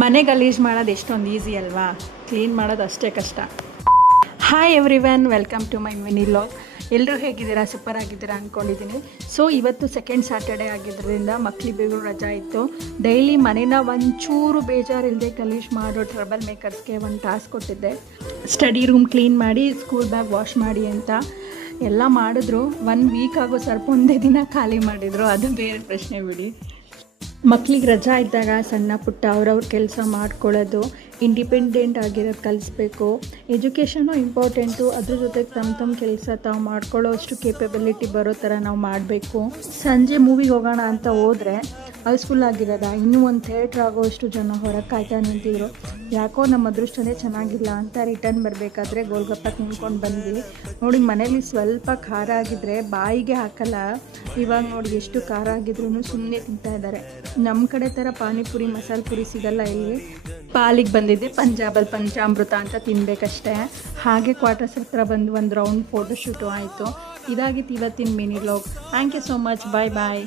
ಮನೆ ಗಲೀಜು ಮಾಡೋದು ಎಷ್ಟೊಂದು ಈಸಿ ಅಲ್ವಾ, ಕ್ಲೀನ್ ಮಾಡೋದು ಅಷ್ಟೇ ಕಷ್ಟ. Hi everyone, welcome to my mini vlog. ಎಲ್ಲರೂ ಹೇಗಿದ್ದೀರಾ? ಸೂಪರ್ ಆಗಿದ್ದೀರಾ ಅಂದ್ಕೊಂಡಿದ್ದೀನಿ. ಸೊ ಇವತ್ತು ಸೆಕೆಂಡ್ ಸ್ಯಾಟರ್ಡೇ ಆಗಿದ್ದರಿಂದ ಮಕ್ಕಳಿಗೂ ರಜಾ ಇತ್ತು. ಡೈಲಿ ಮನೇನ ಒಂಚೂರು ಬೇಜಾರಿಲ್ಲದೆ ಗಲೀಜು ಮಾಡೋ ಟ್ರಬಲ್ ಮೇಕರ್ಸ್ಗೆ ಒಂದು ಟಾಸ್ಕ್ ಕೊಟ್ಟಿದ್ದೆ. ಸ್ಟಡಿ ರೂಮ್ ಕ್ಲೀನ್ ಮಾಡಿ, ಸ್ಕೂಲ್ ಬ್ಯಾಗ್ ವಾಶ್ ಮಾಡಿ ಅಂತ ಎಲ್ಲ ಮಾಡಿದ್ರು. 1 ವೀಕ್ ಆಗೋ ಸ್ವಲ್ಪ ಒಂದೇ ದಿನ ಖಾಲಿ ಮಾಡಿದರು, ಅದು ಬೇರೆ ಪ್ರಶ್ನೆ ಬಿಡಿ. ಮಕ್ಳಿಗೆ ರಜಾ ಇದ್ದಾಗ ಸಣ್ಣ ಪುಟ್ಟ ಅವ್ರವ್ರ ಕೆಲಸ ಮಾಡ್ಕೊಳ್ಳೋದು, ಇಂಡಿಪೆಂಡೆಂಟ್ ಆಗಿರೋದು ಕಲಿಸ್ಬೇಕು. ಎಜುಕೇಷನು ಇಂಪಾರ್ಟೆಂಟು, ಅದ್ರ ಜೊತೆಗೆ ತಮ್ಮ ಕೆಲಸ ತಾವು ಮಾಡ್ಕೊಳ್ಳೋ ಅಷ್ಟು ಕೇಪಬಿಲಿಟಿ ಬರೋ ಥರ ನಾವು ಮಾಡಬೇಕು. ಸಂಜೆ ಮೂವಿಗೆ ಹೋಗೋಣ ಅಂತ ಹೋದರೆ ಹೌಸ್ಫುಲ್ ಆಗಿರೋದ, ಇನ್ನೂ ಒಂದು ಥಿಯೇಟ್ರ್ ಆಗೋಷ್ಟು ಜನ ಹೊರಗೆ ಕಾಯ್ತಾ ನಿಂತಿದ್ರು. ಯಾಕೋ ನಮ್ಮ ಅದೃಷ್ಟನೇ ಚೆನ್ನಾಗಿಲ್ಲ ಅಂತ ರಿಟರ್ನ್ ಬರಬೇಕಾದ್ರೆ ಗೋಲ್ಗಪ್ಪ ತಿನ್ಕೊಂಡು ಬಂದ್ವಿ. ನೋಡಿ, ಮನೇಲಿ ಸ್ವಲ್ಪ ಖಾರ ಆಗಿದ್ದರೆ ಬಾಯಿಗೆ ಹಾಕಲ್ಲ, ಇವಾಗ ನೋಡಿ ಎಷ್ಟು ಖಾರ ಆಗಿದ್ರು ಸುಮ್ಮನೆ ತಿಂತಾ ಇದ್ದಾರೆ. ನಮ್ಮ ಕಡೆ ಥರ ಪಾನಿಪುರಿ ಮಸಾಲೆ ಪುರಿ ಸಿಗಲ್ಲ ಇಲ್ಲಿ. ಪಾಲಿಗೆ ಬಂದಿದ್ದೆ, ಪಂಜಾಬಲ್ಲಿ ಪಂಚಾಮೃತ ಅಂತ ತಿನ್ನಬೇಕಷ್ಟೇ. ಹಾಗೆ ಕ್ವಾರ್ಟರ್ಸ್ ಹತ್ರ ಬಂದು ಒಂದು ರೌಂಡ್ ಫೋಟೋಶೂಟು ಆಯಿತು. ಇದಾಗಿತ್ತು ಇವತ್ತಿನ mini vlog. Thank you so much, bye bye.